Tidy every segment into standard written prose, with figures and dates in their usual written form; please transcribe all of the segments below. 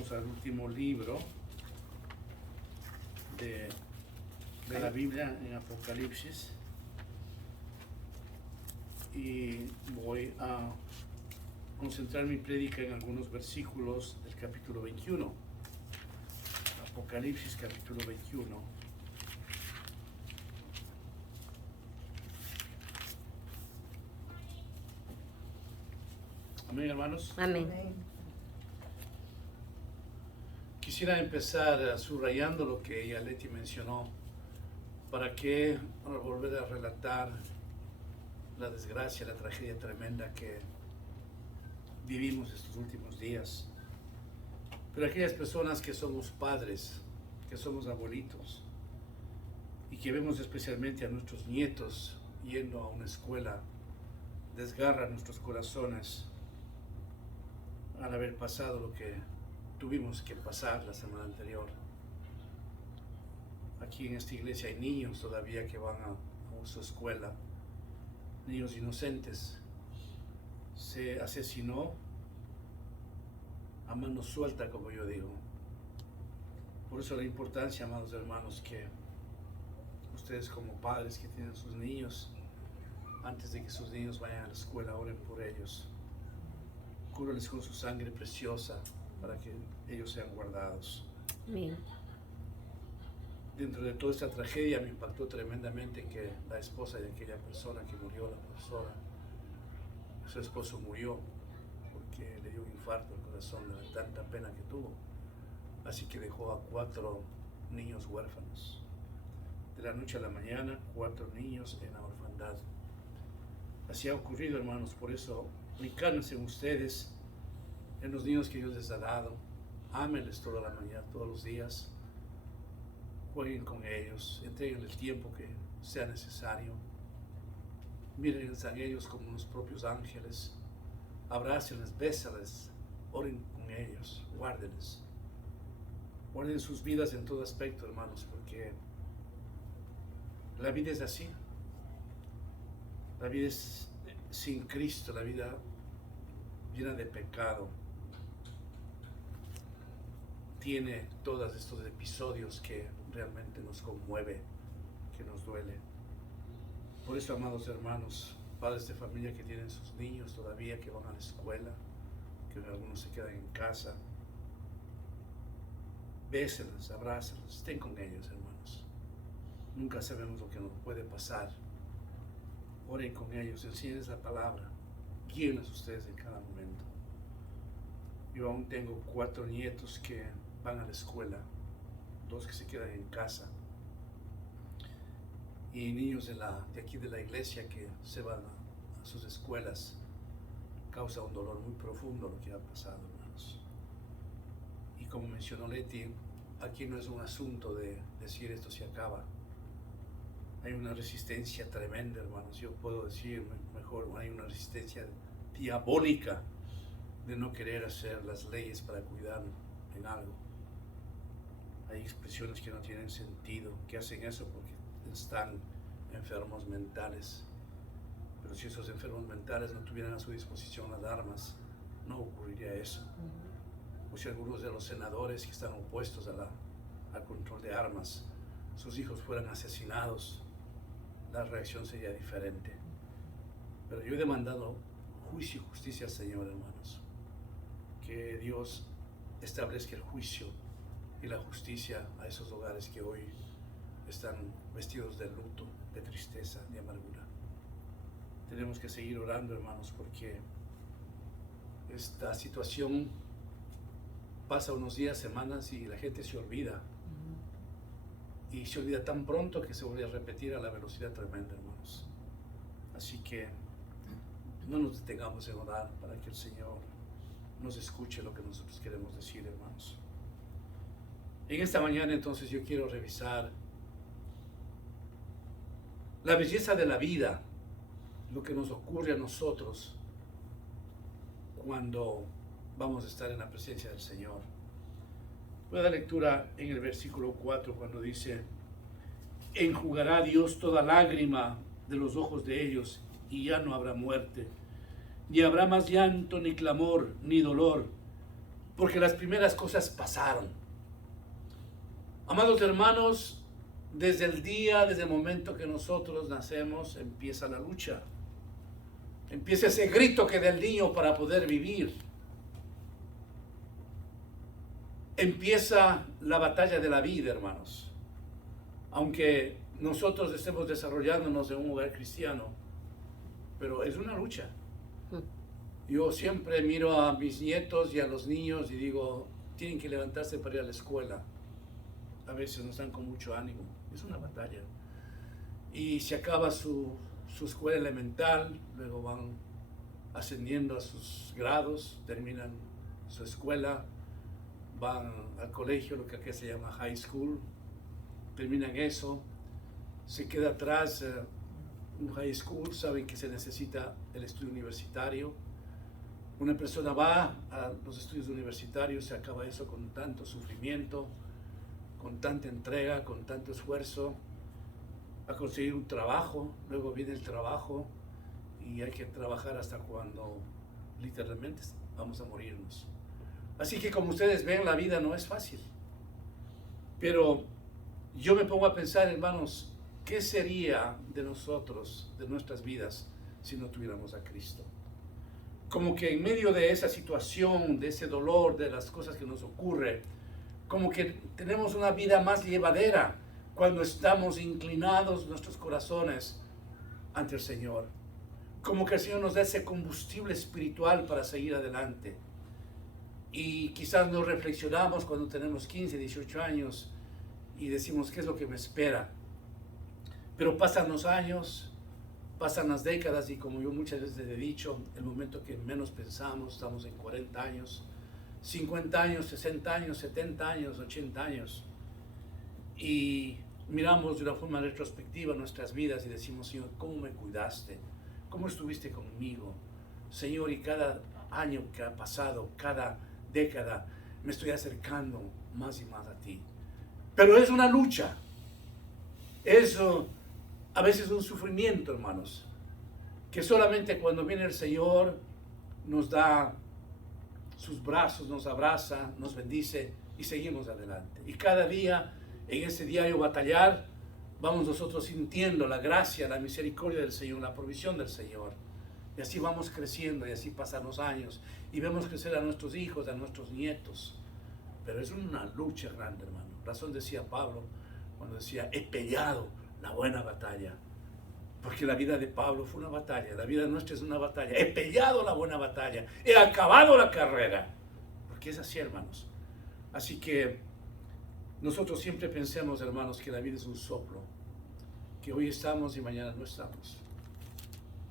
Vamos al último libro de la Biblia, en Apocalipsis, y voy a concentrar mi prédica en algunos versículos del capítulo 21. Apocalipsis capítulo 21. Amén, hermanos. Amén. Quisiera empezar subrayando lo que ella Leti mencionó, para que volver a relatar la desgracia, la tragedia tremenda que vivimos estos últimos días. Pero aquellas personas que somos padres, que somos abuelitos, y que vemos especialmente a nuestros nietos yendo a una escuela, desgarra nuestros corazones al haber pasado lo que tuvimos que pasar la semana anterior. Aquí en esta iglesia hay niños todavía que van a su escuela, niños inocentes. Se asesinó a mano suelta, como yo digo. Por eso la importancia, amados hermanos, que ustedes como padres que tienen sus niños, antes de que sus niños vayan a la escuela, oren por ellos. Cúbrales con su sangre preciosa para que ellos sean guardados. Amén. Dentro de toda esta tragedia me impactó tremendamente que la esposa de aquella persona que murió, la profesora, su esposo murió porque le dio un infarto al corazón de tanta pena que tuvo. Así que dejó a 4 niños huérfanos. De la noche a la mañana, 4 niños en la orfandad. Así ha ocurrido, hermanos. Por eso, encárnense en ustedes, en los niños que Dios les ha dado. Ámenles toda la mañana, todos los días. Jueguen con ellos, entreguen el tiempo que sea necesario. Miren a ellos como unos propios ángeles. Abrácenles, bésales, oren con ellos, guárdenles. Guarden sus vidas en todo aspecto, hermanos, porque la vida es así. La vida es sin Cristo, la vida llena de pecado. Tiene todos estos episodios que realmente nos conmueve, que nos duele. Por eso, amados hermanos, padres de familia que tienen sus niños todavía que van a la escuela, que algunos se quedan en casa, bésenlos, abrácenlos, estén con ellos, hermanos. Nunca sabemos lo que nos puede pasar. Oren con ellos, enséñenles la palabra, guíenlos ustedes en cada momento. Yo aún tengo 4 nietos que van a la escuela, 2 que se quedan en casa, y niños de aquí de la iglesia que se van a sus escuelas. Causa un dolor muy profundo lo que ha pasado, hermanos. Y como mencionó Leti, aquí no es un asunto de decir esto se acaba. Hay una resistencia tremenda, hermanos. Yo puedo decir mejor, hay una resistencia diabólica de no querer hacer las leyes para cuidar en algo. Hay expresiones que no tienen sentido, que hacen eso porque están enfermos mentales. Pero si esos enfermos mentales no tuvieran a su disposición las armas, no ocurriría eso. O si algunos de los senadores que están opuestos al control de armas, sus hijos fueran asesinados, la reacción sería diferente. Pero yo he demandado juicio y justicia al Señor, hermanos. Que Dios establezca el juicio y la justicia a esos hogares que hoy están vestidos de luto, de tristeza, de amargura. Tenemos que seguir orando, hermanos, porque esta situación pasa unos días, semanas y la gente se olvida. Y se olvida tan pronto que se vuelve a repetir a la velocidad tremenda, hermanos. Así que no nos detengamos en orar para que el Señor nos escuche lo que nosotros queremos decir, hermanos. En esta mañana, entonces, yo quiero revisar la belleza de la vida, lo que nos ocurre a nosotros cuando vamos a estar en la presencia del Señor. Voy a dar lectura en el versículo 4 cuando dice: enjugará Dios toda lágrima de los ojos de ellos y ya no habrá muerte, ni habrá más llanto, ni clamor, ni dolor, porque las primeras cosas pasaron. Amados hermanos, desde el momento que nosotros nacemos, empieza la lucha. Empieza ese grito que da el niño para poder vivir. Empieza la batalla de la vida, hermanos. Aunque nosotros estemos desarrollándonos en un hogar cristiano, pero es una lucha. Yo siempre miro a mis nietos y a los niños y digo, tienen que levantarse para ir a la escuela. A veces no están con mucho ánimo. Es una batalla. Y se acaba su escuela elemental, luego van ascendiendo a sus grados, terminan su escuela, van al colegio, lo que aquí se llama high school, terminan eso, se queda atrás un high school, saben que se necesita el estudio universitario. Una persona va a los estudios universitarios, se acaba eso con tanto sufrimiento, con tanta entrega, con tanto esfuerzo, a conseguir un trabajo, luego viene el trabajo y hay que trabajar hasta cuando literalmente vamos a morirnos. Así que como ustedes ven, la vida no es fácil. Pero yo me pongo a pensar, hermanos, ¿qué sería de nosotros, de nuestras vidas, si no tuviéramos a Cristo? Como que en medio de esa situación, de ese dolor, de las cosas que nos ocurren, como que tenemos una vida más llevadera cuando estamos inclinados nuestros corazones ante el Señor. Como que el Señor nos da ese combustible espiritual para seguir adelante. Y quizás nos reflexionamos cuando tenemos 15, 18 años y decimos, ¿qué es lo que me espera? Pero pasan los años, pasan las décadas y como yo muchas veces he dicho, el momento que menos pensamos, estamos en 40 años, 50 años, 60 años, 70 años, 80 años. Y miramos de una forma retrospectiva nuestras vidas y decimos, Señor, ¿cómo me cuidaste? ¿Cómo estuviste conmigo? Señor, y cada año que ha pasado, cada década, me estoy acercando más y más a ti. Pero es una lucha. Eso a veces es un sufrimiento, hermanos, que solamente cuando viene el Señor nos da sus brazos, nos abraza, nos bendice y seguimos adelante. Y cada día, en ese diario batallar, vamos nosotros sintiendo la gracia, la misericordia del Señor, la provisión del Señor. Y así vamos creciendo y así pasan los años y vemos crecer a nuestros hijos, a nuestros nietos. Pero es una lucha grande, hermano. Razón decía Pablo cuando decía, he peleado la buena batalla. Porque la vida de Pablo fue una batalla, la vida nuestra es una batalla. He peleado la buena batalla, he acabado la carrera. Porque es así, hermanos. Así que nosotros siempre pensemos, hermanos, que la vida es un soplo, que hoy estamos y mañana no estamos.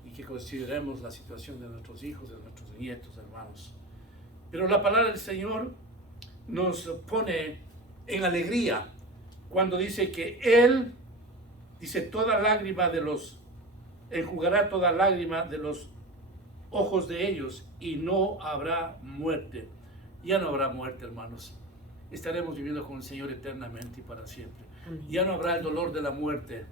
Y que consideremos la situación de nuestros hijos, de nuestros nietos, hermanos. Pero la palabra del Señor nos pone en alegría cuando dice que Él, dice, toda lágrima de los, enjugará toda lágrima de los ojos de ellos y no habrá muerte. Ya no habrá muerte, hermanos. Estaremos viviendo con el Señor eternamente y para siempre. Amén. Ya no habrá el dolor de la muerte.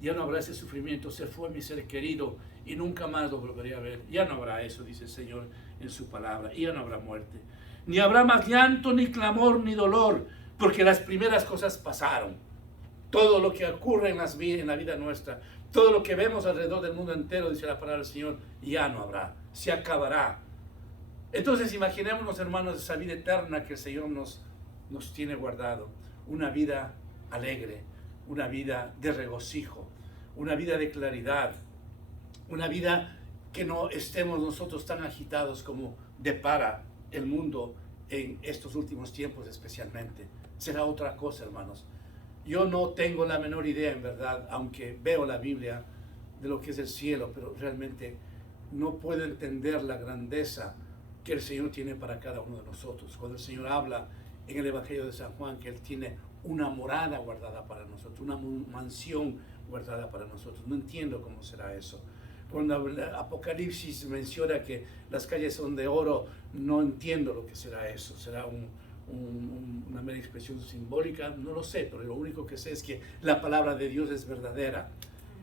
Ya no habrá ese sufrimiento. Se fue mi ser querido y nunca más lo volveré a ver. Ya no habrá eso, dice el Señor en su palabra. Y ya no habrá muerte. Ni habrá más llanto, ni clamor, ni dolor, porque las primeras cosas pasaron. Todo lo que ocurre en la vida nuestra, todo lo que vemos alrededor del mundo entero, dice la palabra del Señor, ya no habrá, se acabará. Entonces imaginémonos, hermanos, esa vida eterna que el Señor nos tiene guardado, una vida alegre, una vida de regocijo, una vida de claridad, una vida que no estemos nosotros tan agitados como depara el mundo en estos últimos tiempos especialmente. Será otra cosa, hermanos. Yo no tengo la menor idea, en verdad, aunque veo la Biblia, de lo que es el cielo, pero realmente no puedo entender la grandeza que el Señor tiene para cada uno de nosotros. Cuando el Señor habla en el Evangelio de San Juan que Él tiene una morada guardada para nosotros, una mansión guardada para nosotros. No entiendo cómo será eso. Cuando Apocalipsis menciona que las calles son de oro, no entiendo lo que será eso. ¿Será una mera expresión simbólica? No lo sé, pero lo único que sé es que la palabra de Dios es verdadera.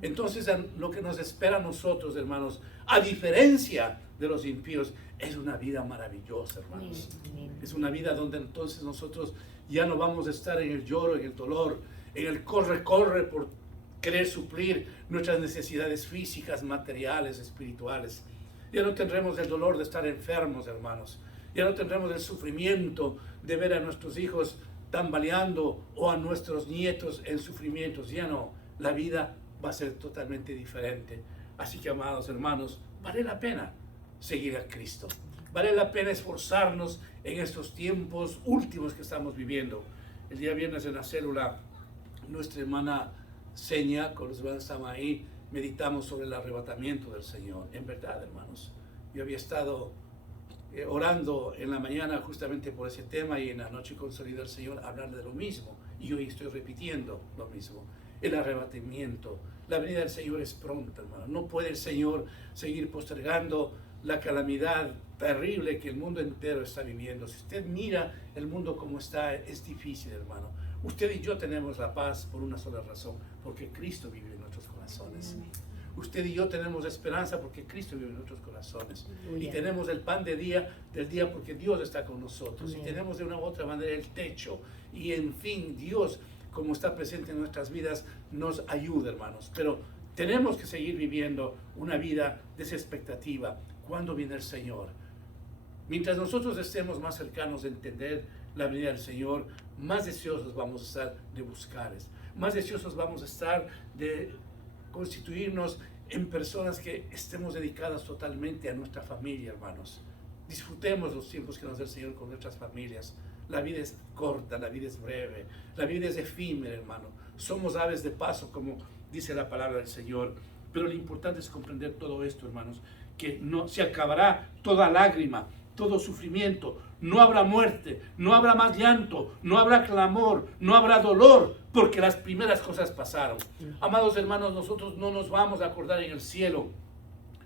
Entonces, lo que nos espera a nosotros, hermanos, a diferencia de los impíos, es una vida maravillosa, hermanos. Es una vida donde entonces nosotros ya no vamos a estar en el lloro, en el dolor, en el corre por querer suplir nuestras necesidades físicas, materiales, espirituales. Ya no tendremos el dolor de estar enfermos, hermanos. Ya no tendremos el sufrimiento de ver a nuestros hijos tambaleando o a nuestros nietos en sufrimientos. Ya no, la vida va a ser totalmente diferente. Así que, amados hermanos, vale la pena seguir a Cristo. Vale la pena esforzarnos en estos tiempos últimos que estamos viviendo. El día viernes en la célula, nuestra hermana Seña, con los hermanos que estaban ahí, meditamos sobre el arrebatamiento del Señor. En verdad, hermanos, yo había estado orando en la mañana justamente por ese tema y en la noche con salida del Señor hablar de lo mismo. Y hoy estoy repitiendo lo mismo. El arrebatamiento, la venida del Señor es pronta, hermano. No puede el Señor seguir postergando la calamidad terrible que el mundo entero está viviendo. Si usted mira el mundo como está, es difícil, hermano. Usted y yo tenemos la paz por una sola razón, porque Cristo vive en nuestros corazones. Usted y yo tenemos esperanza porque Cristo vive en nuestros corazones. Y tenemos el pan del día porque Dios está con nosotros. Y tenemos de una u otra manera el techo. Y en fin, Dios, como está presente en nuestras vidas, nos ayuda, hermanos. Pero tenemos que seguir viviendo una vida de esa expectativa. ¿Cuándo viene el Señor? Mientras nosotros estemos más cercanos de entender la venida del Señor, más deseosos vamos a estar de buscarles. Más deseosos vamos a estar de constituirnos en personas que estemos dedicadas totalmente a nuestra familia, hermanos. Disfrutemos los tiempos que nos da el Señor con nuestras familias. La vida es corta, la vida es breve, la vida es efímera, hermano. Somos aves de paso, como dice la palabra del Señor. Pero lo importante es comprender todo esto, hermanos, que no se acabará toda lágrima, todo sufrimiento, no habrá muerte, no habrá más llanto, no habrá clamor, no habrá dolor, porque las primeras cosas pasaron. Amados hermanos, nosotros no nos vamos a acordar en el cielo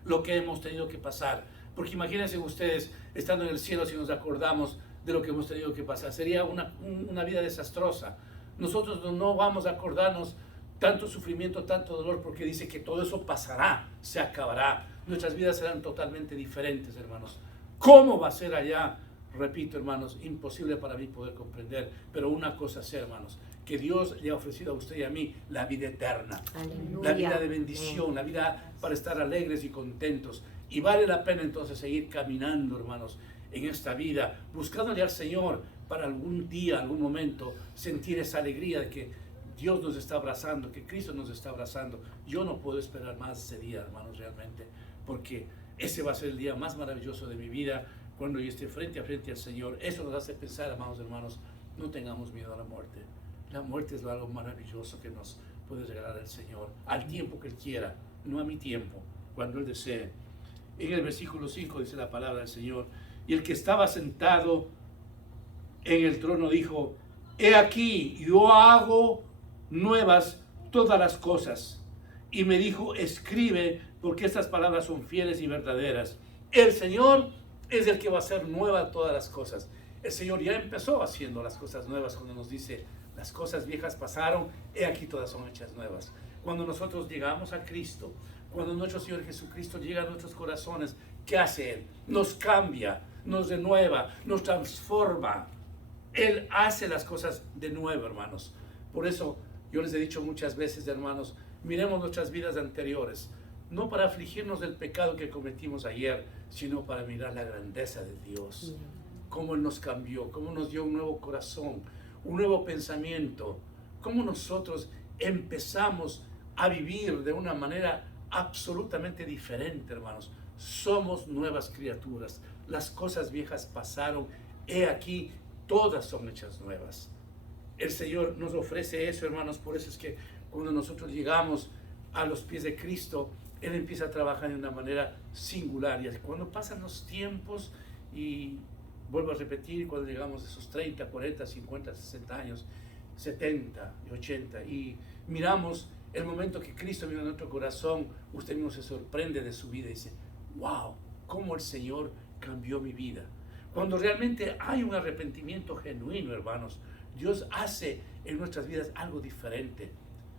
lo que hemos tenido que pasar, porque imagínense ustedes, estando en el cielo, si nos acordamos de lo que hemos tenido que pasar, sería una vida desastrosa. Nosotros no vamos a acordarnos tanto sufrimiento, tanto dolor, porque dice que todo eso pasará, se acabará. Nuestras vidas serán totalmente diferentes, hermanos. ¿Cómo va a ser allá? Repito, hermanos, imposible para mí poder comprender, pero una cosa sé, hermanos, que Dios le ha ofrecido a usted y a mí la vida eterna. Aleluya. La vida de bendición, la vida para estar alegres y contentos. Y vale la pena entonces seguir caminando, hermanos, en esta vida, buscándole al Señor para algún día, algún momento, sentir esa alegría de que Dios nos está abrazando, que Cristo nos está abrazando. Yo no puedo esperar más ese día, hermanos, realmente, porque ese va a ser el día más maravilloso de mi vida, cuando yo esté frente a frente al Señor. Eso nos hace pensar, amados hermanos, no tengamos miedo a la muerte. La muerte es algo maravilloso que nos puede regalar el Señor, al tiempo que Él quiera, no a mi tiempo, cuando Él desee. En el versículo 5 dice la palabra del Señor: y el que estaba sentado en el trono dijo: he aquí, yo hago nuevas todas las cosas. Y me dijo: escribe, porque estas palabras son fieles y verdaderas. El Señor es el que va a hacer nuevas todas las cosas. El Señor ya empezó haciendo las cosas nuevas cuando nos dice: las cosas viejas pasaron, he aquí todas son hechas nuevas. Cuando nosotros llegamos a Cristo, cuando nuestro Señor Jesucristo llega a nuestros corazones, ¿qué hace Él? Nos cambia, nos renueva, nos transforma. Él hace las cosas de nuevo, hermanos. Por eso yo les he dicho muchas veces, hermanos, miremos nuestras vidas anteriores, no para afligirnos del pecado que cometimos ayer, sino para mirar la grandeza de Dios. Cómo Él nos cambió, cómo nos dio un nuevo corazón, un nuevo pensamiento, cómo nosotros empezamos a vivir de una manera absolutamente diferente, hermanos. Somos nuevas criaturas. Las cosas viejas pasaron, he aquí, todas son hechas nuevas. El Señor nos ofrece eso, hermanos. Por eso es que cuando nosotros llegamos a los pies de Cristo, Él empieza a trabajar de una manera singular. Y cuando pasan los tiempos, y vuelvo a repetir, cuando llegamos a esos 30, 40, 50, 60 años, 70 y 80, y miramos el momento que Cristo vino a nuestro corazón, usted mismo se sorprende de su vida y dice: wow, cómo el Señor cambió mi vida. Cuando realmente hay un arrepentimiento genuino, hermanos, Dios hace en nuestras vidas algo diferente.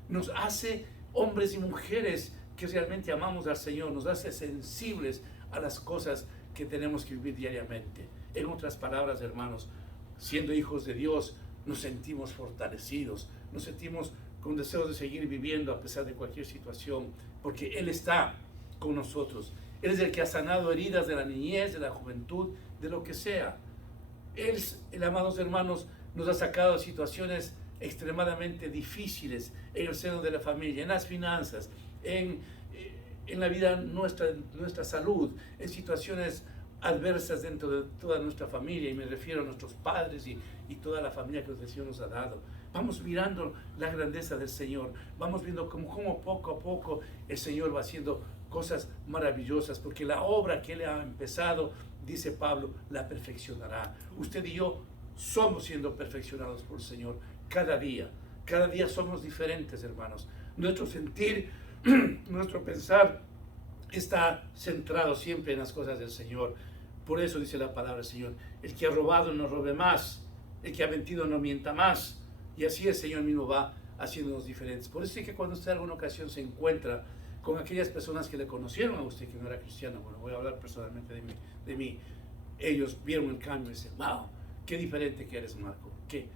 Nos hace hombres y mujeres que realmente amamos al Señor, nos hace sensibles a las cosas que tenemos que vivir diariamente. En otras palabras, hermanos, siendo hijos de Dios, nos sentimos fortalecidos, nos sentimos con deseos de seguir viviendo a pesar de cualquier situación, porque Él está con nosotros. Él es el que ha sanado heridas de la niñez, de la juventud, de lo que sea. Él, amados hermanos, nos ha sacado de situaciones extremadamente difíciles en el seno de la familia, en las finanzas, en la vida nuestra salud, en situaciones adversas dentro de toda nuestra familia, y me refiero a nuestros padres y toda la familia que el Señor nos ha dado. Vamos mirando la grandeza del Señor, vamos viendo cómo poco a poco el Señor va haciendo cosas maravillosas, porque la obra que Él ha empezado, dice Pablo, la perfeccionará. Usted y yo somos siendo perfeccionados por el Señor cada día somos diferentes, hermanos. Nuestro sentir, nuestro pensar está centrado siempre en las cosas del Señor. Por eso dice la palabra del Señor: el que ha robado no robe más, el que ha mentido no mienta más. Y así el Señor mismo va haciéndonos diferentes. Por eso es que cuando usted en alguna ocasión se encuentra con aquellas personas que le conocieron a usted que no era cristiano, bueno, voy a hablar personalmente de mí, ellos vieron el cambio y dicen: wow, qué diferente que eres, Marco, qué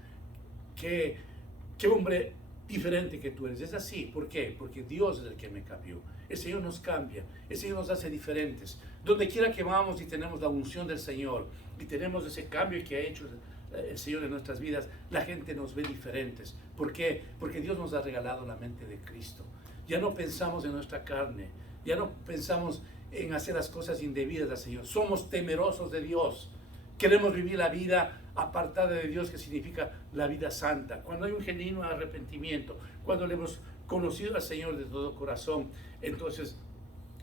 hombre diferente que tú eres. Es así. ¿Por qué? Porque Dios es el que me cambió. El Señor nos cambia, el Señor nos hace diferentes. Donde quiera que vamos y tenemos la unción del Señor y tenemos ese cambio que ha hecho el Señor en nuestras vidas, la gente nos ve diferentes. ¿Por qué? Porque Dios nos ha regalado la mente de Cristo. Ya no pensamos en nuestra carne, ya no pensamos en hacer las cosas indebidas al Señor. Somos temerosos de Dios. Queremos vivir la vida apartada de Dios, que significa la vida santa. Cuando hay un genuino arrepentimiento, cuando le hemos conocido al Señor de todo corazón, entonces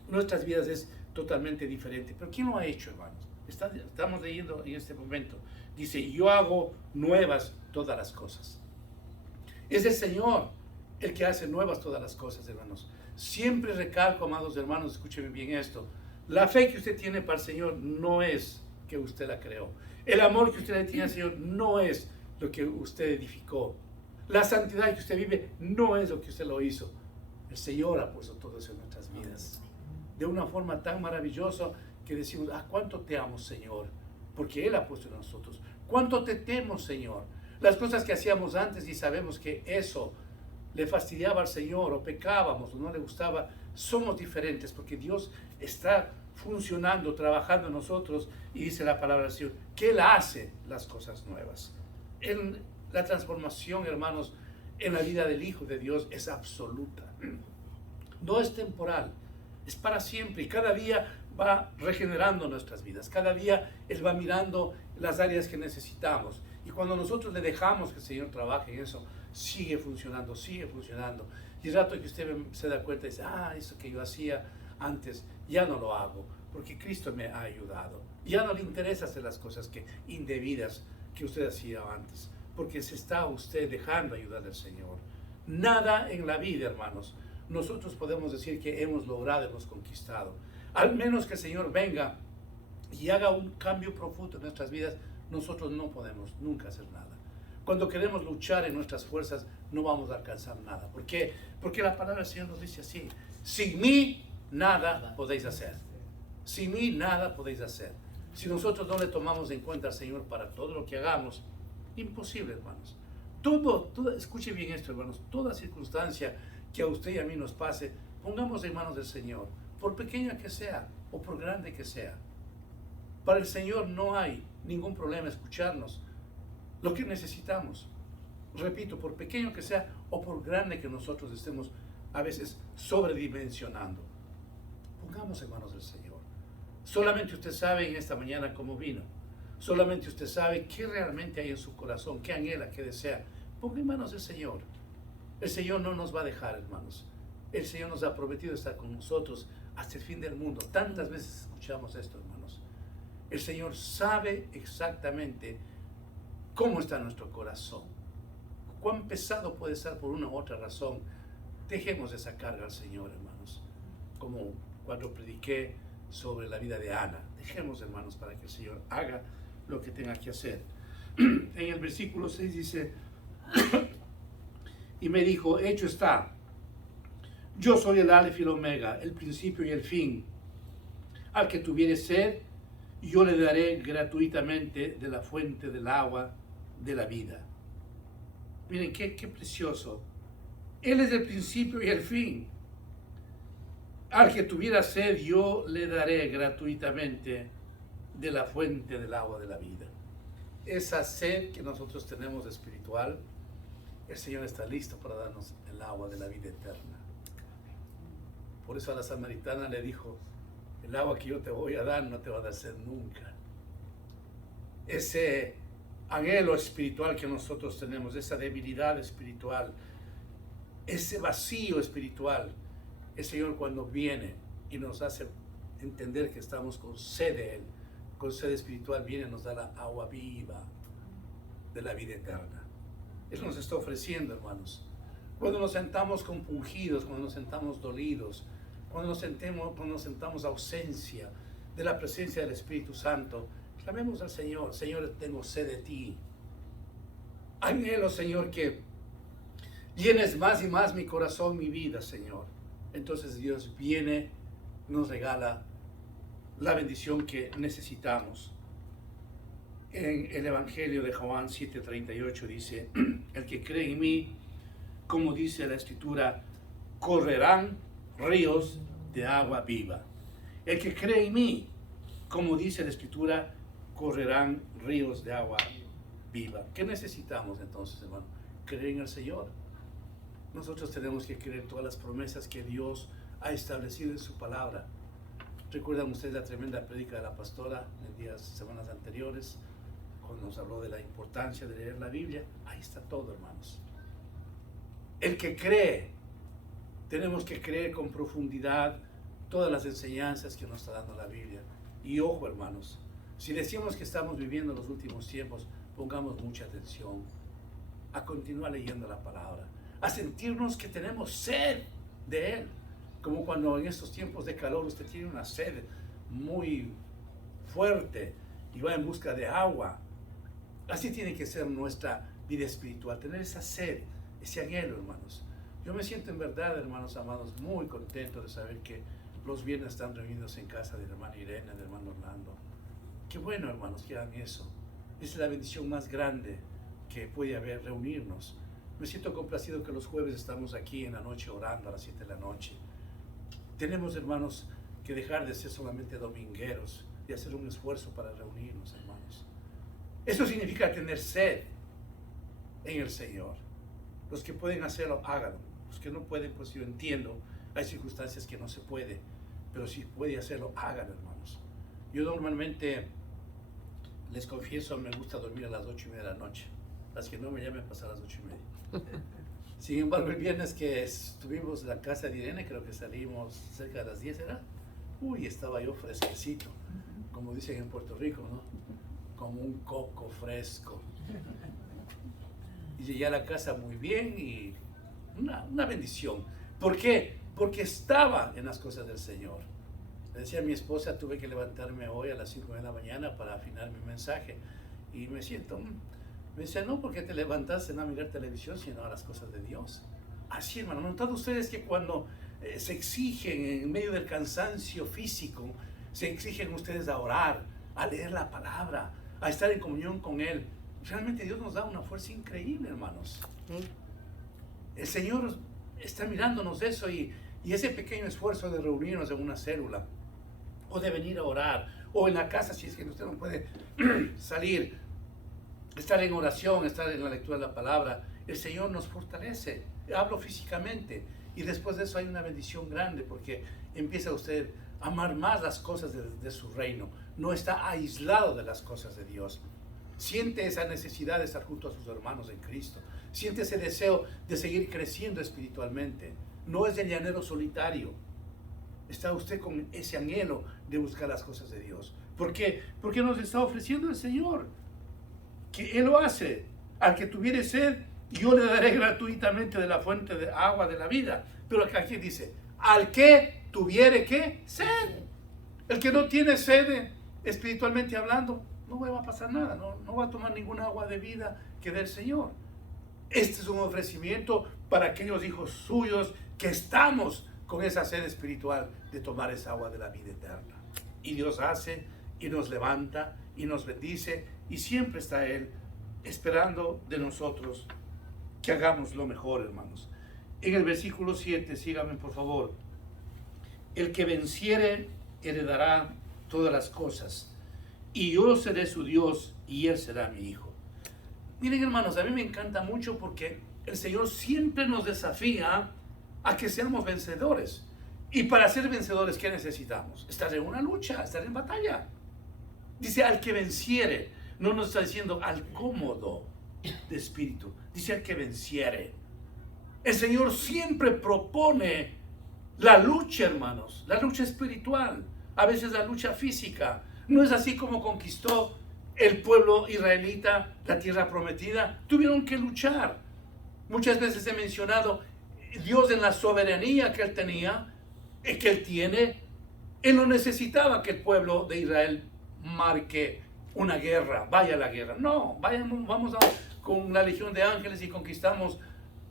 nuestras vidas es totalmente diferente. Pero ¿quién lo ha hecho, hermanos? Estamos leyendo en este momento. Dice: yo hago nuevas todas las cosas. Es el Señor el que hace nuevas todas las cosas, hermanos. Siempre recalco, amados hermanos, escúchenme bien esto: la fe que usted tiene para el Señor no es que usted la creó. El amor que usted le tiene al Señor no es lo que usted edificó. La santidad que usted vive no es lo que usted lo hizo. El Señor ha puesto todo eso en nuestras vidas de una forma tan maravillosa que decimos: ah, cuánto te amo, Señor, porque Él ha puesto en nosotros. Cuánto te temo, Señor. Las cosas que hacíamos antes y sabemos que eso le fastidiaba al Señor, o pecábamos, o no le gustaba, somos diferentes porque Dios está funcionando, trabajando en nosotros, y dice la palabra del Señor que Él hace las cosas nuevas. La transformación, hermanos, en la vida del Hijo de Dios es absoluta. No es temporal, es para siempre, y cada día va regenerando nuestras vidas. Cada día Él va mirando las áreas que necesitamos, y cuando nosotros le dejamos que el Señor trabaje en eso, sigue funcionando, sigue funcionando. Y el rato que usted se da cuenta y dice: ah, eso que yo hacía antes ya no lo hago, porque Cristo me ha ayudado. Ya no le interesa hacer las cosas indebidas que usted hacía antes, porque se está usted dejando ayudar al Señor. Nada en la vida, hermanos, nosotros podemos decir que hemos logrado, hemos conquistado. Al menos que el Señor venga y haga un cambio profundo en nuestras vidas, nosotros no podemos nunca hacer nada. Cuando queremos luchar en nuestras fuerzas, no vamos a alcanzar nada. ¿Por qué? Porque la palabra del Señor nos dice así: sin mí nada podéis hacer. Sin mí nada podéis hacer. Si nosotros no le tomamos en cuenta al Señor para todo lo que hagamos, imposible, hermanos. Escuche bien esto, hermanos. Toda circunstancia que a usted y a mí nos pase, pongamos en manos del Señor, por pequeña que sea o por grande que sea. Para el Señor no hay ningún problema escucharnos lo que necesitamos. Repito, por pequeño que sea o por grande que nosotros estemos a veces sobredimensionando, pongamos en manos del Señor. Solamente usted sabe en esta mañana cómo vino. Solamente usted sabe qué realmente hay en su corazón, qué anhela, qué desea. Ponga en manos del Señor. El Señor no nos va a dejar, hermanos. El Señor nos ha prometido estar con nosotros hasta el fin del mundo. Tantas veces escuchamos esto, hermanos. El Señor sabe exactamente cómo está nuestro corazón, cuán pesado puede estar por una u otra razón. Dejemos esa carga al Señor, hermanos. Como cuando prediqué sobre la vida de Ana. Dejemos, hermanos, para que el Señor haga lo que tenga que hacer. En el versículo 6 dice: y me dijo: hecho está. Yo soy el Alef y el Omega, el principio y el fin. Al que tuviere sed, yo le daré gratuitamente de la fuente del agua de la vida. Miren, qué precioso. Él es el principio y el fin. Al que tuviera sed, yo le daré gratuitamente de la fuente del agua de la vida. Esa sed que nosotros tenemos espiritual, el Señor está listo para darnos el agua de la vida eterna. Por eso a la samaritana le dijo, el agua que yo te voy a dar no te va a dar sed nunca. Ese anhelo espiritual que nosotros tenemos, esa debilidad espiritual, ese vacío espiritual, el Señor cuando viene y nos hace entender que estamos con sed de Él, con sed espiritual, viene y nos da la agua viva de la vida eterna. Él nos está ofreciendo, hermanos. Cuando nos sentamos compungidos, cuando nos sentamos dolidos, cuando nos sentamos ausencia de la presencia del Espíritu Santo, clamemos al Señor. Señor, tengo sed de ti. Anhelo, Señor, que llenes más y más mi corazón, mi vida, Señor. Entonces Dios viene, nos regala la bendición que necesitamos. En el Evangelio de Juan 7:38 dice, el que cree en mí, como dice la Escritura, correrán ríos de agua viva. El que cree en mí, como dice la Escritura, correrán ríos de agua viva. ¿Qué necesitamos entonces, hermano? Creer en el Señor. Nosotros tenemos que creer todas las promesas que Dios ha establecido en su palabra. ¿Recuerdan ustedes la tremenda prédica de la pastora en semanas anteriores, cuando nos habló de la importancia de leer la Biblia? Ahí está todo, hermanos. El que cree, tenemos que creer con profundidad todas las enseñanzas que nos está dando la Biblia. Y ojo, hermanos, si decimos que estamos viviendo los últimos tiempos, pongamos mucha atención a continuar leyendo la palabra, a sentirnos que tenemos sed de Él, como cuando en estos tiempos de calor usted tiene una sed muy fuerte y va en busca de agua. Así tiene que ser nuestra vida espiritual, tener esa sed, ese anhelo, hermanos. Yo me siento en verdad, hermanos amados, muy contento de saber que los viernes están reunidos en casa de la hermana Irene, del hermano Orlando. Qué bueno, hermanos, que hagan eso. Es la bendición más grande que puede haber, reunirnos. Me siento complacido que los jueves estamos aquí en la noche orando a las 7 de la noche. Tenemos, hermanos, que dejar de ser solamente domingueros y hacer un esfuerzo para reunirnos, hermanos. Eso significa tener sed en el Señor. Los que pueden hacerlo, háganlo. Los que no pueden, pues yo entiendo, hay circunstancias que no se puede, pero si puede hacerlo, háganlo, hermanos. Yo normalmente, les confieso, me gusta dormir a las 8:30 de la noche. Las que no me llamen pasar a las 8:30. Sin embargo, el viernes que estuvimos en la casa de Irene, creo que salimos cerca de las 10, ¿era? Uy, estaba yo fresquecito, como dicen en Puerto Rico, ¿no? Como un coco fresco. Y llegué a la casa muy bien y una bendición. ¿Por qué? Porque estaba en las cosas del Señor. Le decía a mi esposa, tuve que levantarme hoy a las 5 de la mañana para afinar mi mensaje. Y me siento... Me decía, no porque te levantaste no a mirar televisión, sino a las cosas de Dios. Así, hermano, ¿notan ustedes que cuando se exigen en medio del cansancio físico, se exigen ustedes a orar, a leer la palabra, a estar en comunión con Él? Realmente Dios nos da una fuerza increíble, hermanos. El Señor está mirándonos eso y ese pequeño esfuerzo de reunirnos en una célula, o de venir a orar, o en la casa, si es que usted no puede salir, estar en oración, estar en la lectura de la palabra, el Señor nos fortalece. Hablo físicamente y después de eso hay una bendición grande porque empieza usted a amar más las cosas de su reino. No está aislado de las cosas de Dios. Siente esa necesidad de estar junto a sus hermanos en Cristo. Siente ese deseo de seguir creciendo espiritualmente. No es el llanero solitario. Está usted con ese anhelo de buscar las cosas de Dios. ¿Por qué? Porque nos está ofreciendo el Señor. Que Él lo hace. Al que tuviere sed, yo le daré gratuitamente de la fuente de agua de la vida. Pero aquí dice, al que tuviere ¿qué? Sed. El que no tiene sed, espiritualmente hablando, no va a pasar nada, no va a tomar ninguna agua de vida que del Señor. Este es un ofrecimiento para aquellos hijos suyos que estamos con esa sed espiritual de tomar esa agua de la vida eterna. Y Dios hace y nos levanta y nos bendice, y siempre está Él esperando de nosotros que hagamos lo mejor, hermanos. En el versículo 7, síganme por favor. El que venciere heredará todas las cosas, y yo seré su Dios y Él será mi hijo. Miren, hermanos, a mí me encanta mucho porque el Señor siempre nos desafía a que seamos vencedores. Y para ser vencedores, ¿qué necesitamos? Estar en una lucha, estar en batalla. Dice al que venciere, no nos está diciendo al cómodo de espíritu, dice al que venciere. El Señor siempre propone la lucha, hermanos, la lucha espiritual, a veces la lucha física. No es así como conquistó el pueblo israelita la tierra prometida. Tuvieron que luchar. Muchas veces he mencionado Dios en la soberanía que Él tenía, que Él tiene. Él no necesitaba que el pueblo de Israel marque una guerra, vaya a la guerra. No, vamos con la legión de ángeles y conquistamos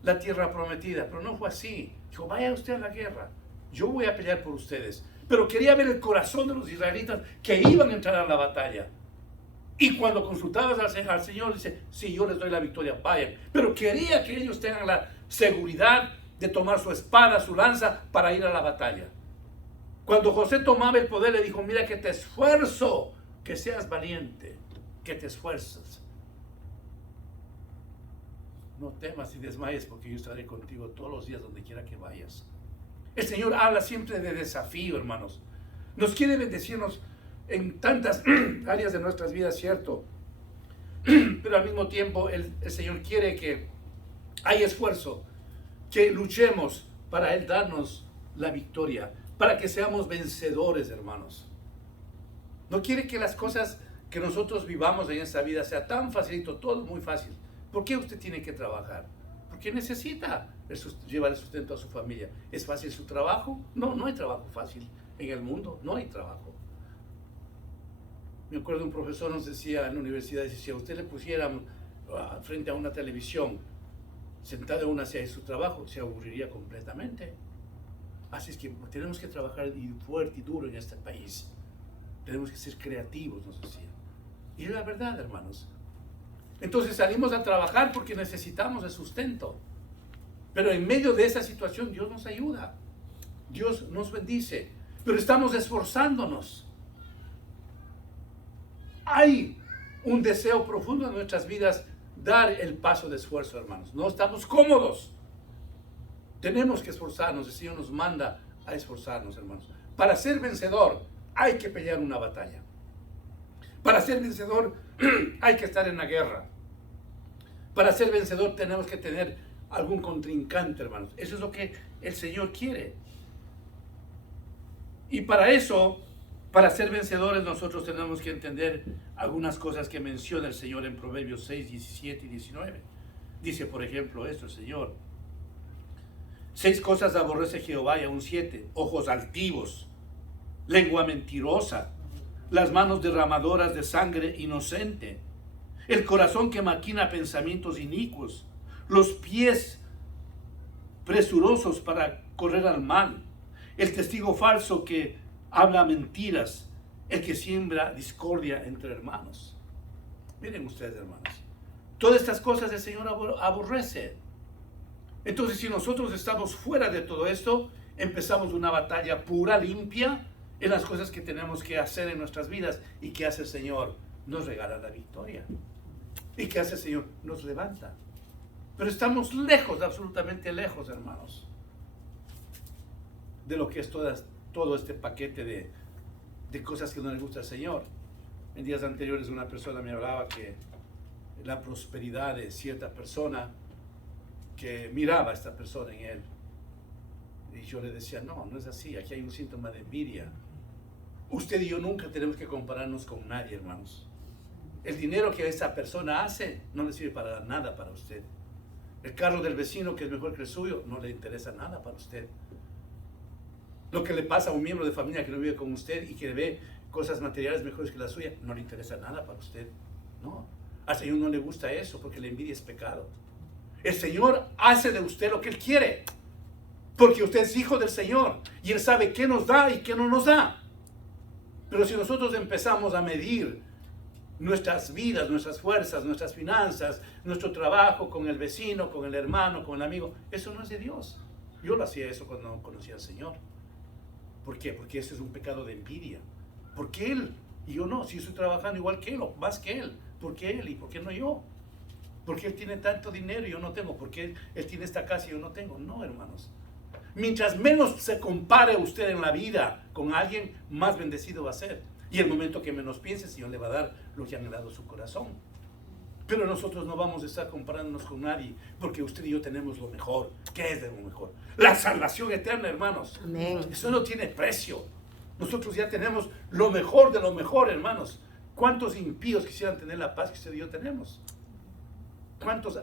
la tierra prometida. Pero no fue así. Dijo, vaya usted a la guerra, yo voy a pelear por ustedes. Pero quería ver el corazón de los israelitas que iban a entrar a la batalla. Y cuando consultabas al Señor, dice, sí, yo les doy la victoria, vayan. Pero quería que ellos tengan la seguridad de tomar su espada, su lanza, para ir a la batalla. Cuando José tomaba el poder, le dijo, mira que te esfuerzo, que seas valiente, que te esfuerzas. No temas y desmayes, porque yo estaré contigo todos los días donde quiera que vayas. El Señor habla siempre de desafío, hermanos. Nos quiere bendecirnos en tantas áreas de nuestras vidas, cierto. Pero al mismo tiempo el Señor quiere que haya esfuerzo, que luchemos para Él darnos la victoria, para que seamos vencedores, hermanos. No quiere que las cosas que nosotros vivamos en esta vida sea tan facilito, todo muy fácil. ¿Por qué usted tiene que trabajar? Porque necesita llevar el sustento a su familia. ¿Es fácil su trabajo? No, no hay trabajo fácil en el mundo, no hay trabajo. Me acuerdo un profesor nos decía en la universidad, si a usted le pusieran frente a una televisión, sentado en una silla de su trabajo, se aburriría completamente. Así es que tenemos que trabajar fuerte y duro en este país. Tenemos que ser creativos, nos decía. Y es la verdad, hermanos. Entonces salimos a trabajar porque necesitamos el sustento. Pero en medio de esa situación Dios nos ayuda. Dios nos bendice. Pero estamos esforzándonos. Hay un deseo profundo en nuestras vidas dar el paso de esfuerzo, hermanos. No estamos cómodos. Tenemos que esforzarnos. El Señor nos manda a esforzarnos, hermanos. Para ser vencedor hay que pelear una batalla. Para ser vencedor hay que estar en la guerra. Para ser vencedor tenemos que tener algún contrincante, hermanos. Eso es lo que el Señor quiere. Y para eso, para ser vencedores, nosotros tenemos que entender algunas cosas que menciona el Señor en Proverbios 6, 17 y 19. Dice, por ejemplo, esto el Señor. 6 cosas aborrece Jehová, y aún 7. Ojos altivos, lengua mentirosa, las manos derramadoras de sangre inocente, el corazón que maquina pensamientos inicuos, los pies presurosos para correr al mal, el testigo falso que habla mentiras, el que siembra discordia entre hermanos. Miren ustedes, hermanos, todas estas cosas el Señor aborrece. Entonces, si nosotros estamos fuera de todo esto, empezamos una batalla pura, limpia, en las cosas que tenemos que hacer en nuestras vidas. ¿Y qué hace el Señor? Nos regala la victoria. ¿Y qué hace el Señor? Nos levanta. Pero estamos lejos, absolutamente lejos, hermanos, de lo que es todo este paquete de cosas que no le gusta al Señor. En días anteriores una persona me hablaba que la prosperidad de cierta persona, que miraba a esta persona en él. Y yo le decía, no, no es así, aquí hay un síntoma de envidia. Usted y yo nunca tenemos que compararnos con nadie, hermanos. El dinero que esa persona hace no le sirve para nada para usted. El carro del vecino que es mejor que el suyo no le interesa nada para usted. Lo que le pasa a un miembro de familia que no vive con usted y que ve cosas materiales mejores que la suya, no le interesa nada para usted. No, al Señor no le gusta eso, porque la envidia es pecado. El Señor hace de usted lo que Él quiere, porque usted es hijo del Señor y Él sabe qué nos da y qué no nos da. Pero Pero si nosotros empezamos a medir nuestras vidas, nuestras fuerzas, nuestras finanzas, nuestro trabajo con el vecino, con el hermano, con el amigo, eso no es de Dios. Yo lo hacía eso cuando no conocía al Señor. ¿Por qué? Porque eso es un pecado de envidia. ¿Por qué Él y yo no? Si yo estoy trabajando igual que Él o más que Él, ¿por qué Él y por qué no yo? ¿Por qué Él tiene tanto dinero y yo no tengo? ¿Por qué Él tiene esta casa y yo no tengo? No, hermanos. Mientras menos se compare usted en la vida con alguien, más bendecido va a ser. Y el momento que menos piense, el Señor le va a dar lo que ha anhelado su corazón. Pero nosotros no vamos a estar comparándonos con nadie, porque usted y yo tenemos lo mejor. ¿Qué es de lo mejor? La salvación eterna, hermanos. Amén. Eso no tiene precio. Nosotros ya tenemos lo mejor de lo mejor, hermanos. ¿Cuántos impíos quisieran tener la paz que usted y yo tenemos? ¿Cuántos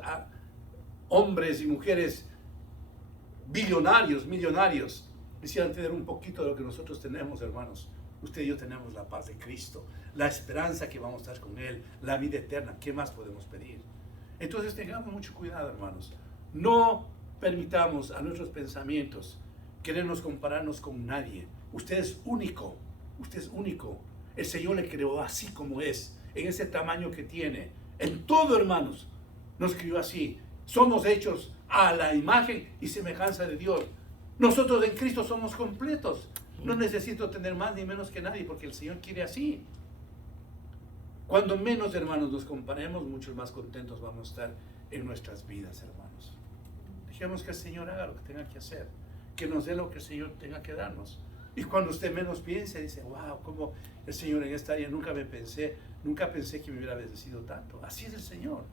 hombres y mujeres billonarios, millonarios, quisieran tener un poquito de lo que nosotros tenemos, hermanos? Usted y yo tenemos la paz de Cristo, la esperanza que vamos a estar con Él, la vida eterna. ¿Qué más podemos pedir? Entonces tengamos mucho cuidado, hermanos. No permitamos a nuestros pensamientos querernos compararnos con nadie. Usted es único, usted es único. El Señor le creó así como es, en ese tamaño que tiene. En todo, hermanos, nos crió así. Somos hechos a la imagen y semejanza de Dios. Nosotros en Cristo somos completos. No necesito tener más ni menos que nadie, porque el Señor quiere así. Cuando menos, hermanos, nos comparemos, muchos más contentos vamos a estar en nuestras vidas, hermanos. Dejemos que el Señor haga lo que tenga que hacer, que nos dé lo que el Señor tenga que darnos. Y cuando usted menos piense, dice, wow, como el Señor en esta área nunca pensé que me hubiera bendecido tanto. Así es el Señor.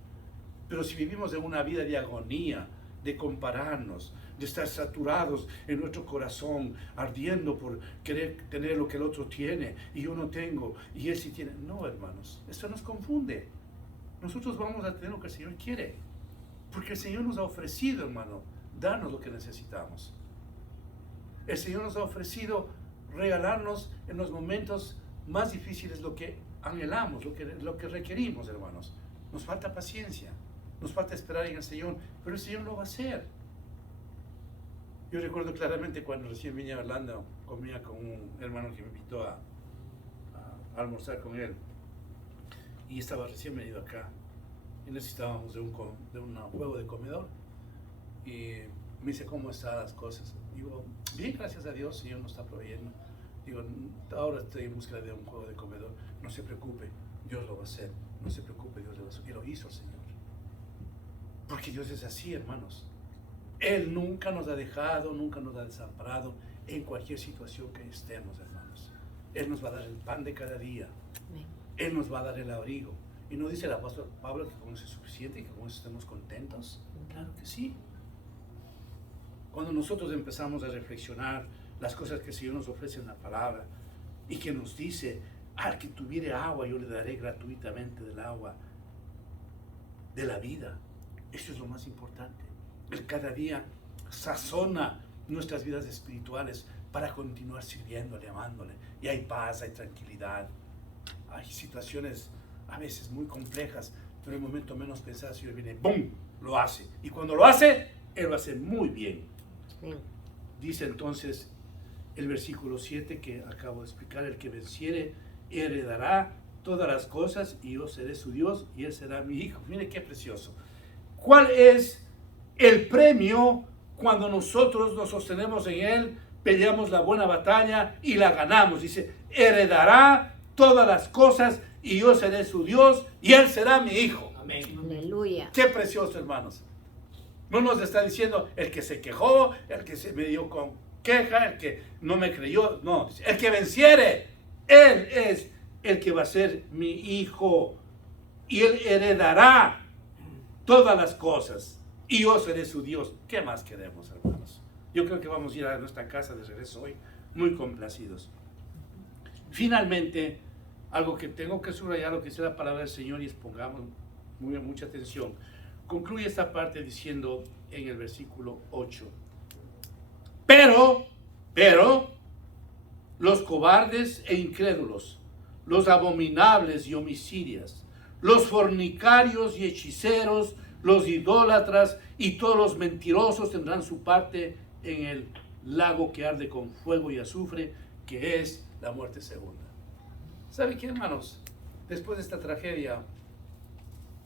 Pero si vivimos en una vida de agonía, de compararnos, de estar saturados en nuestro corazón, ardiendo por querer tener lo que el otro tiene y yo no tengo y él sí tiene. No, hermanos, eso nos confunde. Nosotros vamos a tener lo que el Señor quiere, porque el Señor nos ha ofrecido, hermano, darnos lo que necesitamos. El Señor nos ha ofrecido regalarnos en los momentos más difíciles lo que anhelamos, lo que requerimos, hermanos. Nos falta paciencia, nos falta esperar en el Señor, pero el Señor lo va a hacer. Yo recuerdo claramente cuando recién vine a Irlanda, comía con un hermano que me invitó a almorzar con él. Y estaba recién venido acá. Y necesitábamos de un juego de comedor. Y me dice, ¿cómo están las cosas? Digo, bien, gracias a Dios, el Señor nos está proveyendo. Digo, ahora estoy en búsqueda de un juego de comedor. No se preocupe, Dios lo va a hacer. No se preocupe, Dios lo va a hacer. Y lo hizo el Señor. Porque Dios es así, hermanos. Él nunca nos ha dejado, nunca nos ha desamparado en cualquier situación que estemos, hermanos. Él nos va a dar el pan de cada día. Amén. Él nos va a dar el abrigo. Y no dice el apóstol Pablo que con eso es suficiente y que con eso estemos contentos. Claro que sí. Cuando nosotros empezamos a reflexionar las cosas que el Señor nos ofrece en la palabra y que nos dice, al que tuviere agua yo le daré gratuitamente del agua de la vida. Eso es lo más importante. Él cada día sazona nuestras vidas espirituales para continuar sirviéndole, amándole. Y hay paz, hay tranquilidad. Hay situaciones a veces muy complejas, pero en el momento menos pensado el Señor viene, ¡bum!, lo hace. Y cuando lo hace, Él lo hace muy bien. Sí. Dice entonces el versículo 7 que acabo de explicar, el que venciere heredará todas las cosas y yo seré su Dios y Él será mi hijo. Mire qué precioso. ¿Cuál es el premio cuando nosotros nos sostenemos en Él, peleamos la buena batalla y la ganamos? Dice, heredará todas las cosas y yo seré su Dios y Él será mi hijo. Amén. Aleluya. Qué precioso, hermanos. No nos está diciendo el que se quejó, el que se me dio con queja, el que no me creyó. No, el que venciere, Él es el que va a ser mi hijo y Él heredará todas las cosas y yo seré su Dios. ¿Qué más queremos, hermanos? Yo creo que vamos a ir a nuestra casa de regreso hoy muy complacidos. Finalmente, algo que tengo que subrayar, lo que sea la palabra del Señor, y pongamos mucha atención. Concluye esta parte diciendo en el versículo 8, pero los cobardes e incrédulos, los abominables y homicidas, los fornicarios y hechiceros, los idólatras y todos los mentirosos tendrán su parte en el lago que arde con fuego y azufre, que es la muerte segunda. ¿Sabe qué, hermanos? Después de esta tragedia,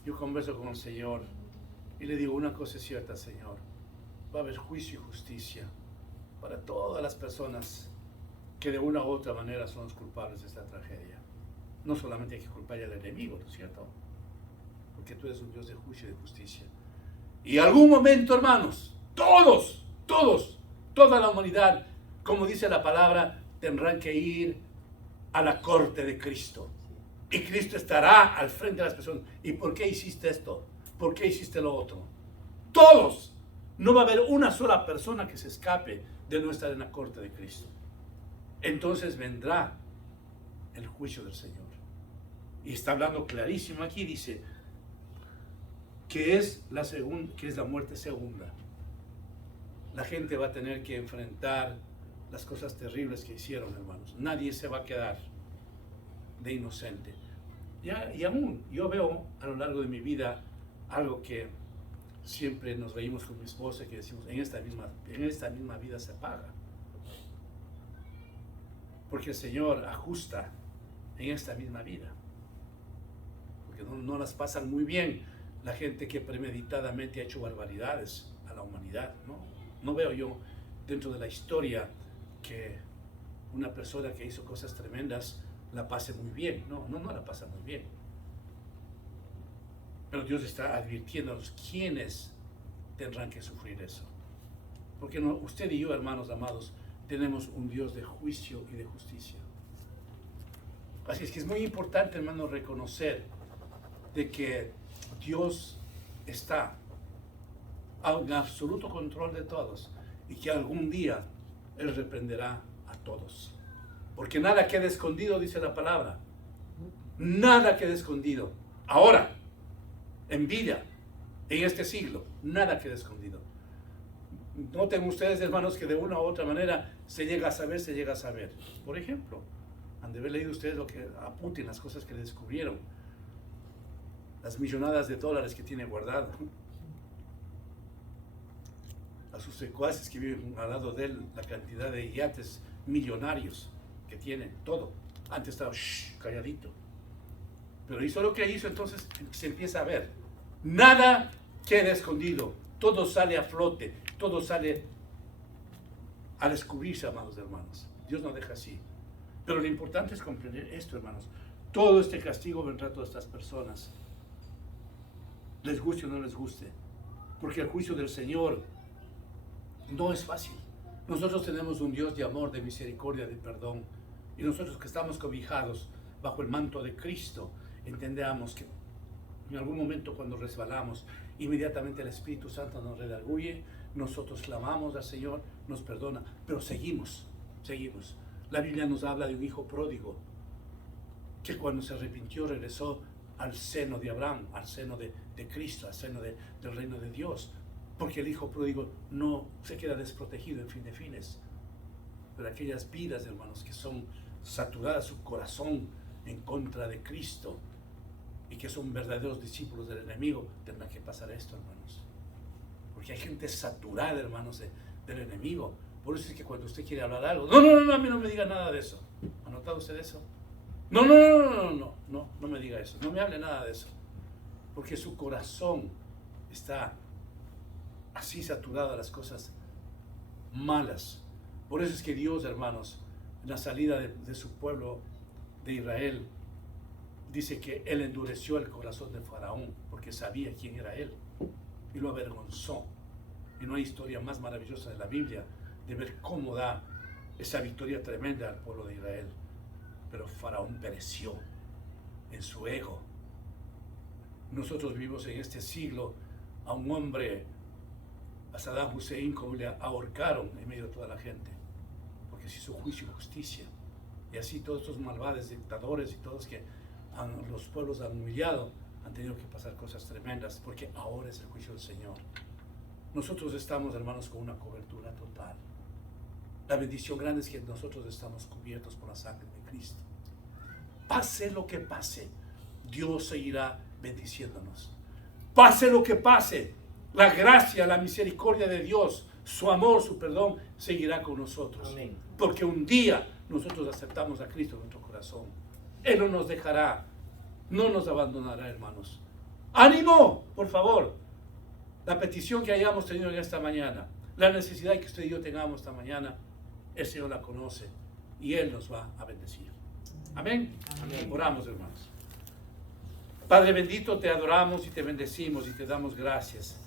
yo converso con el Señor y le digo, una cosa es cierta, Señor, va a haber juicio y justicia para todas las personas que de una u otra manera son los culpables de esta tragedia. No solamente hay que culpar al enemigo, ¿no es cierto? Porque tú eres un Dios de juicio y de justicia. Y algún momento, hermanos, toda la humanidad, como dice la palabra, tendrán que ir a la corte de Cristo. Y Cristo estará al frente de las personas. ¿Y por qué hiciste esto? ¿Por qué hiciste lo otro? Todos. No va a haber una sola persona que se escape de no estar en la corte de Cristo. Entonces vendrá el juicio del Señor. Y está hablando clarísimo aquí, dice que es la muerte segunda. La gente va a tener que enfrentar las cosas terribles que hicieron, hermanos. Nadie se va a quedar de inocente. Y aún yo veo a lo largo de mi vida algo que siempre nos reímos con mi esposa, que decimos, en esta misma vida se paga. Porque el Señor ajusta en esta misma vida. Porque no las pasan muy bien la gente que premeditadamente ha hecho barbaridades a la humanidad, ¿no? No veo yo dentro de la historia que una persona que hizo cosas tremendas la pase muy bien. No la pasa muy bien. Pero Dios está advirtiéndonos quiénes tendrán que sufrir eso. Porque usted y yo, hermanos amados, tenemos un Dios de juicio y de justicia. Así es que es muy importante, hermanos, reconocer de que Dios está en absoluto control de todos y que algún día Él reprenderá a todos. Porque nada queda escondido, dice la palabra. Nada queda escondido. Ahora, en vida, en este siglo, nada queda escondido. Noten ustedes, hermanos, que de una u otra manera se llega a saber. Por ejemplo, han de haber leído ustedes lo que a Putin, las cosas que le descubrieron, las millonadas de dólares que tiene guardado, a sus secuaces que viven al lado de él, la cantidad de yates millonarios que tiene, todo. Antes estaba calladito, pero hizo lo que hizo, entonces se empieza a ver. Nada queda escondido, todo sale a flote, todo sale a descubrirse, amados hermanos. Dios no deja así. Pero lo importante es comprender esto, hermanos. Todo este castigo vendrá a todas estas personas, les guste o no les guste, porque el juicio del Señor no es fácil. Nosotros tenemos un Dios de amor, de misericordia, de perdón, y nosotros que estamos cobijados bajo el manto de Cristo, entendamos que en algún momento cuando resbalamos, inmediatamente el Espíritu Santo nos redarguye, nosotros clamamos al Señor, nos perdona, pero seguimos. La Biblia nos habla de un hijo pródigo, que cuando se arrepintió regresó al seno de Abraham, al seno de Cristo, al seno del reino de Dios, porque el hijo pródigo no se queda desprotegido en fin de fines. Pero aquellas vidas, hermanos, que son saturadas su corazón en contra de Cristo y que son verdaderos discípulos del enemigo, tendrán que pasar esto, hermanos. Porque hay gente saturada, hermanos, del enemigo. Por eso es que cuando usted quiere hablar algo, no, a mí no me diga nada de eso. ¿Ha notado usted eso? No me diga eso, no me hable nada de eso. Porque su corazón está así saturado de las cosas malas. Por eso es que Dios, hermanos, en la salida de su pueblo de Israel, dice que Él endureció el corazón de Faraón, porque sabía quién era Él, y lo avergonzó. Y no hay historia más maravillosa de la Biblia de ver cómo da esa victoria tremenda al pueblo de Israel. Pero Faraón pereció en su ego. Nosotros vivimos en este siglo a un hombre, a Saddam Hussein, como le ahorcaron en medio de toda la gente, porque se hizo juicio y justicia. Y así todos estos malvados dictadores y todos que los pueblos han humillado, han tenido que pasar cosas tremendas, porque ahora es el juicio del Señor. Nosotros estamos, hermanos, con una cobertura total. La bendición grande es que nosotros estamos cubiertos por la sangre de Cristo. Pase lo que pase, Dios seguirá bendiciéndonos. Pase lo que pase, la gracia, la misericordia de Dios, su amor, su perdón, seguirá con nosotros. Amén. Porque un día nosotros aceptamos a Cristo en nuestro corazón. Él no nos dejará, no nos abandonará, hermanos. ¡Ánimo! Por favor. La petición que hayamos tenido en esta mañana, la necesidad que usted y yo tengamos esta mañana, el Señor la conoce y Él nos va a bendecir. Amén. Amén. Oramos, hermanos. Padre bendito, te adoramos y te bendecimos y te damos gracias.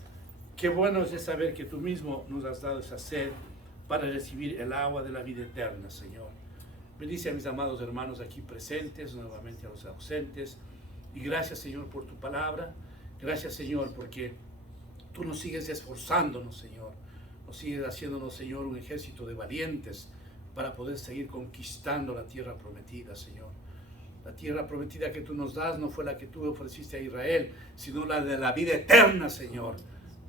Qué bueno es saber que tú mismo nos has dado esa sed para recibir el agua de la vida eterna, Señor. Bendice a mis amados hermanos aquí presentes, nuevamente a los ausentes. Y gracias, Señor, por tu palabra. Gracias, Señor, porque tú nos sigues esforzándonos, Señor. Nos sigues haciéndonos, Señor, un ejército de valientes para poder seguir conquistando la tierra prometida, Señor. La tierra prometida que tú nos das no fue la que tú ofreciste a Israel, sino la de la vida eterna, Señor.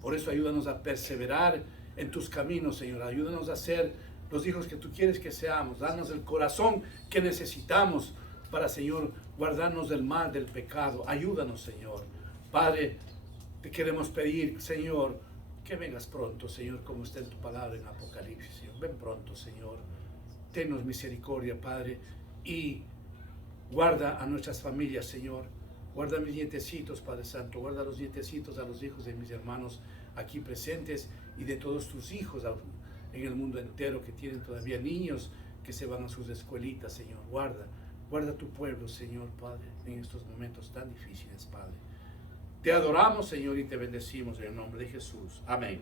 Por eso ayúdanos a perseverar en tus caminos, Señor. Ayúdanos a ser los hijos que tú quieres que seamos. Danos el corazón que necesitamos para, Señor, guardarnos del mal, del pecado. Ayúdanos, Señor. Padre, te queremos pedir, Señor, que vengas pronto, Señor, como está en tu palabra en Apocalipsis, Señor. Ven pronto, Señor. Tennos misericordia, Padre, y guarda a nuestras familias, Señor. Guarda a mis nietecitos, Padre Santo. Guarda a los nietecitos, a los hijos de mis hermanos aquí presentes y de todos tus hijos en el mundo entero que tienen todavía niños que se van a sus escuelitas, Señor. Guarda tu pueblo, Señor, Padre, en estos momentos tan difíciles, Padre. Te adoramos, Señor, y te bendecimos en el nombre de Jesús. Amén.